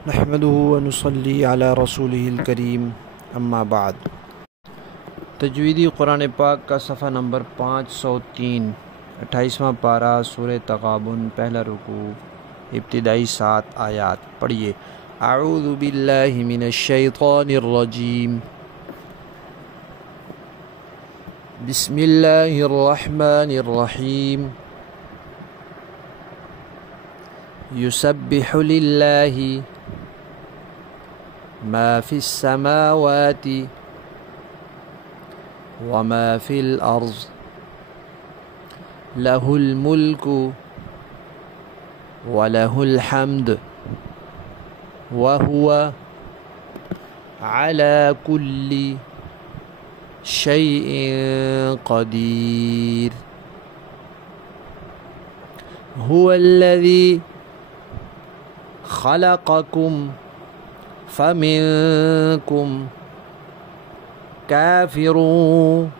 नहमदुहु व नुसल्ली अला रसूलिहिल करीम अम्मा बाद। तजवीदी कुरान पाक का सफ़ा नंबर 503, 28वां पारा, सूरह तग़ाबुन, पहला रुकू, इब्तिदाई 7 आयात। पढ़िए। अऊज़ु बिल्लाहि मिनश शैतानिर रजीम, बिस्मिल्लाहिर रहमानिर रहीम। युसब्बिहु लिल्लाहि मा फिस समावाति व मा फिल अर्ज़ लहुल मुल्कु व लहुल हम्द व हुवा अला कुल्लि शैइन क़दीर। हुवल्लज़ी खलक़कुम फमिनकुम काफिरुन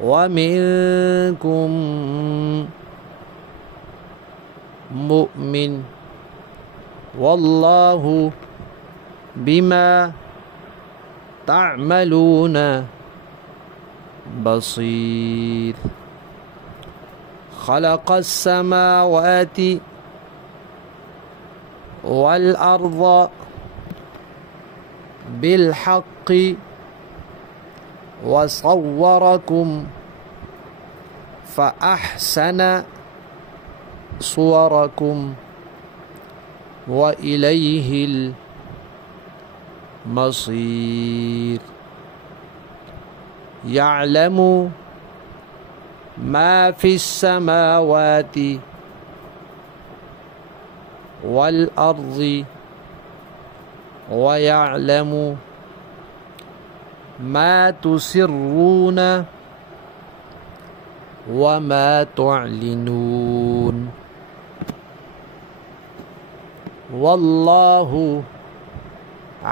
व मिनकुम मुमिन वल्लाहु बिमा तअमलून बसीर। खलक़स समावाति वल अर्ज़ बिल हक़्क़ि व सव्वरकुम फ़अहसन सुवरकुम व इलैहिल मसीर। यअलमु मा फिस समावाति वल अर्ज़ि व यअलमु मा तुसिर्रून व मा तुअलिनून वल्लाहु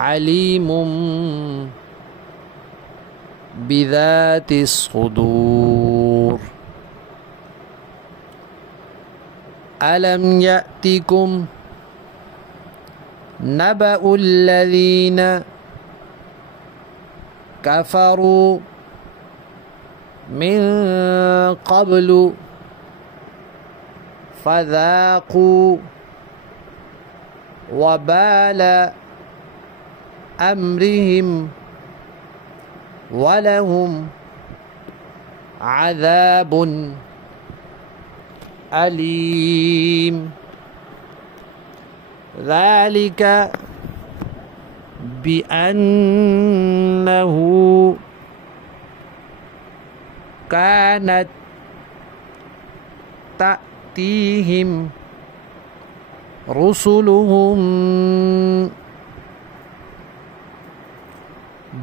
अलीमुम बिज़ातिस सुदूर। अलम यअतिकुम नबउल्लज़ीना कफ़रू मिन क़ब्लु फ़ज़ाक़ू वबाल अम्रिहिम वलहुम अज़ाबुन अलीम। ज़ालिक बिअन्नहु कानत तअतीहिम रुसुलुहुम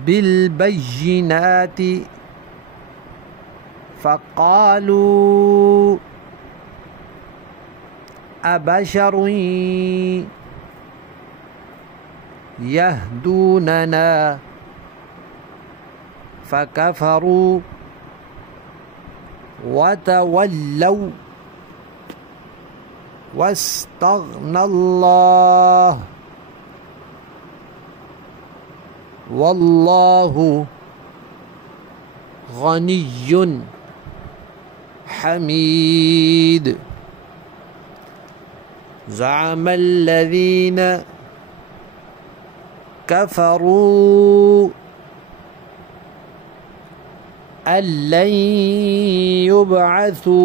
बिल बय्यिनाति फ़क़ालू अबशरुन यहदूनना फ़कफ़रू वतवल्लौ वस्तग़नल्लाह वल्लाहु गनिय्युन हमीद। ज़अमल्लज़ीन कफ़रू अल्लन युबअसू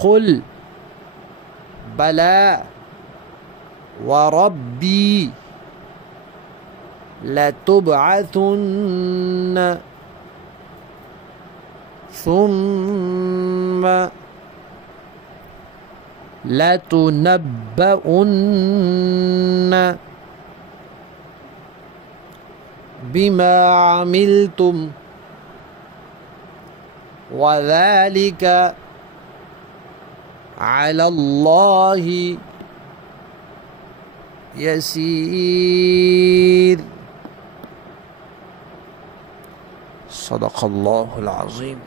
क़ुल बला व रब्बी लतुबअसुन्न सुम्म लतुनब्बउन्न बिमा अमिलतुम व ज़ालिक अलल्लाहि यसीर। सदक़ल्लाहुल अज़ीम।